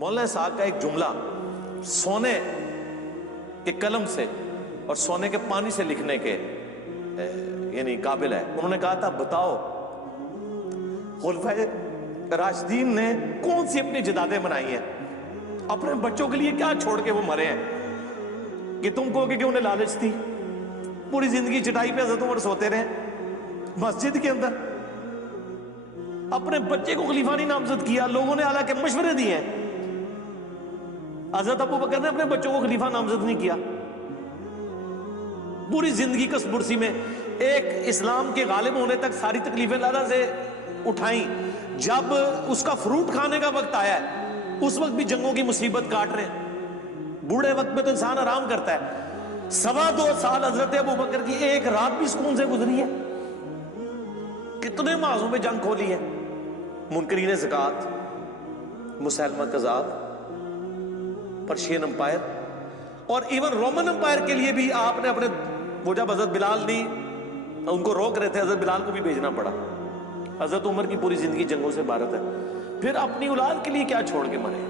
مولانا اسحاق کا ایک جملہ سونے کے قلم سے اور سونے کے پانی سے لکھنے کے یعنی قابل ہے. انہوں نے کہا تھا بتاؤ خلفائے راشدین نے کون سی اپنی جدادیں بنائی ہیں, اپنے بچوں کے لیے کیا چھوڑ کے وہ مرے ہیں کہ تم کہو کہ انہیں لالچ تھی. پوری زندگی چٹائی پہ حضرت عمر سوتے رہے مسجد کے اندر, اپنے بچے کو خلیفہ نہیں نامزد کیا, لوگوں نے حالانکہ مشورے دیے ہیں. حضرت ابو بکر نے اپنے بچوں کو خلیفہ نامزد نہیں کیا. پوری زندگی کس برسی میں ایک اسلام کے غالب ہونے تک ساری تکلیفیں اللہ سے اٹھائیں. جب اس کا فروٹ کھانے کا وقت آیا ہے اس وقت بھی جنگوں کی مصیبت کاٹ رہے ہیں. بوڑھے وقت میں تو انسان آرام کرتا ہے. 2.25 سال حضرت ابو بکر کی ایک رات بھی سکون سے گزری ہے. کتنے معاذوں میں جنگ کھولی ہے. منکرین زکات, مسلمہ کذاب, پرشین امپائر, اور ایون رومن امپائر کے لیے بھی آپ نے اپنے وہ جب حضرت بلال نہیں ان کو روک رہے تھے, حضرت بلال کو بھی بھیجنا پڑا. حضرت عمر کی پوری زندگی جنگوں سے عبارت ہے. پھر اپنی اولاد کے لیے کیا چھوڑ کے مرے.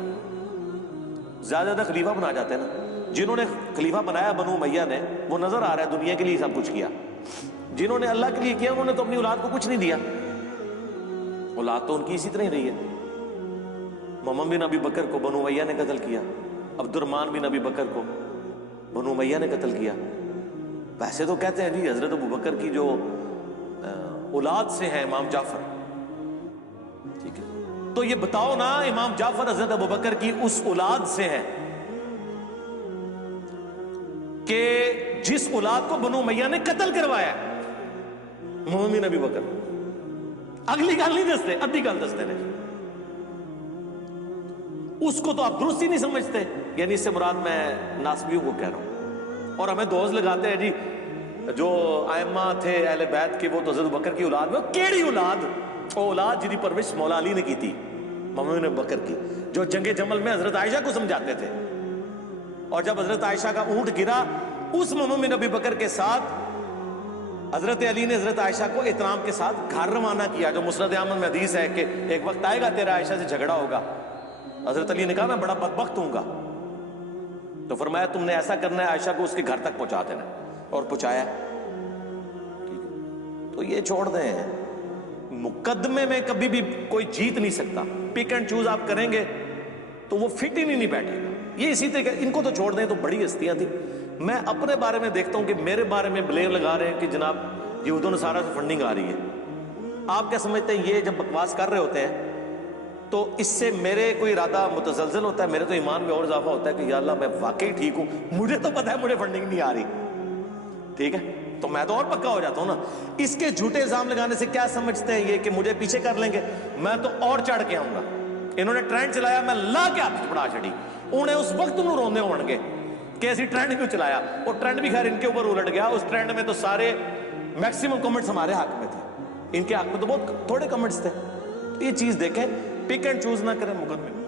زیادہ زیادہ خلیفہ بنا جاتے ہیں نا. جنہوں نے خلیفہ بنایا بنو امیہ نے, وہ نظر آ رہا ہے دنیا کے لیے سب کچھ کیا. جنہوں نے اللہ کے لیے کیا انہوں نے تو اپنی اولاد کو کچھ نہیں دیا. اولاد تو ان کی اسی طرح ہی رہی ہے. محمد بن ابی بکر کو بنو امیہ نے قتل کیا, عبد الرحمن بن ابی بکر کو بنو امیہ نے قتل کیا. ویسے تو کہتے ہیں جی حضرت ابو بکر کی جو اولاد سے ہیں امام جعفر, ٹھیک ہے, تو یہ بتاؤ نا امام جعفر حضرت ابو بکر کی اس اولاد سے ہیں کہ جس اولاد کو بنو امیہ نے قتل کروایا. محمد بن ابی بکر اگلی گل نہیں دستے, ادھی گل دستے نے. اس کو تو آپ درست ہی نہیں سمجھتے. یعنی اس سے مراد میں ناسبیوں کو کہہ رہا ہوں. اور ہمیں دوز لگاتے ہیں جی جو ائمہ تھے اہل بیت کے وہ تو حضرت بکر کی اولاد میں. کیڑی اولاد؟ وہ اولاد جدی پرورش مولا علی نے کی تھی, محمد بن بکر کی, جو جنگ جمل میں حضرت عائشہ کو سمجھاتے تھے. اور جب حضرت عائشہ کا اونٹ گرا, اس محمد بن ابی بکر کے ساتھ حضرت علی نے حضرت عائشہ کو احترام کے ساتھ گھر روانہ کیا. جو مسند احمد میں حدیث ہے کہ ایک وقت آئے گا تیرا عائشہ سے جھگڑا ہوگا. حضرت علی نے کہا میں بڑا بدبخت ہوں گا, تو فرمایا تم نے ایسا کرنا ہے عائشہ کو اس کے گھر تک پہنچا دینا, اور پہنچایا. تو یہ چھوڑ دیں, مقدمے میں کبھی بھی کوئی جیت نہیں سکتا. پک اینڈ چوز آپ کریں گے تو وہ فٹ ہی نہیں بیٹھے گا. یہ اسی طرح ان کو تو چھوڑ دیں, تو بڑی ہستیاں تھیں. میں اپنے بارے میں دیکھتا ہوں کہ میرے بارے میں بلیم لگا رہے ہیں کہ جناب یہود و نصارہ سے فنڈنگ آ رہی ہے. آپ کیا سمجھتے ہیں یہ جب بکواس کر رہے ہوتے ہیں تو اس سے میرے کوئی ارادہ متزلزل ہوتا ہے؟ میرے تو ایمان میں اور اضافہ ہوتا ہے کہ یا اللہ میں واقعی ٹھیک ہوں, مجھے تو پتا ہے مجھے فنڈنگ نہیں آ رہی, ٹھیک ہے, تو میں تو اور پکا ہو جاتا ہوں نا. اس کے جھوٹے الزام لگانے سے کیا سمجھتے ہیں یہ کہ مجھے پیچھے کر لیں گے؟ میں تو اور چڑھ کے آؤں گا. انہوں نے ٹرینڈ چلایا, میں لا کے ہاتھ پڑا چڑی. انہیں اس وقت انہوں روندے ہون گے کہ ایسی ٹرینڈ کیوں چلایا, اور ٹرینڈ بھی خیر ان کے اوپر الٹ گیا. اس ٹرینڈ میں تو سارے میکسیمم کمنٹس ہمارے حق میں تھے, ان کے حق میں تو بہت تھوڑے کمنٹس تھے. یہ چیز دیکھیں, پک اینڈ چوز نہ کریں مقدمے.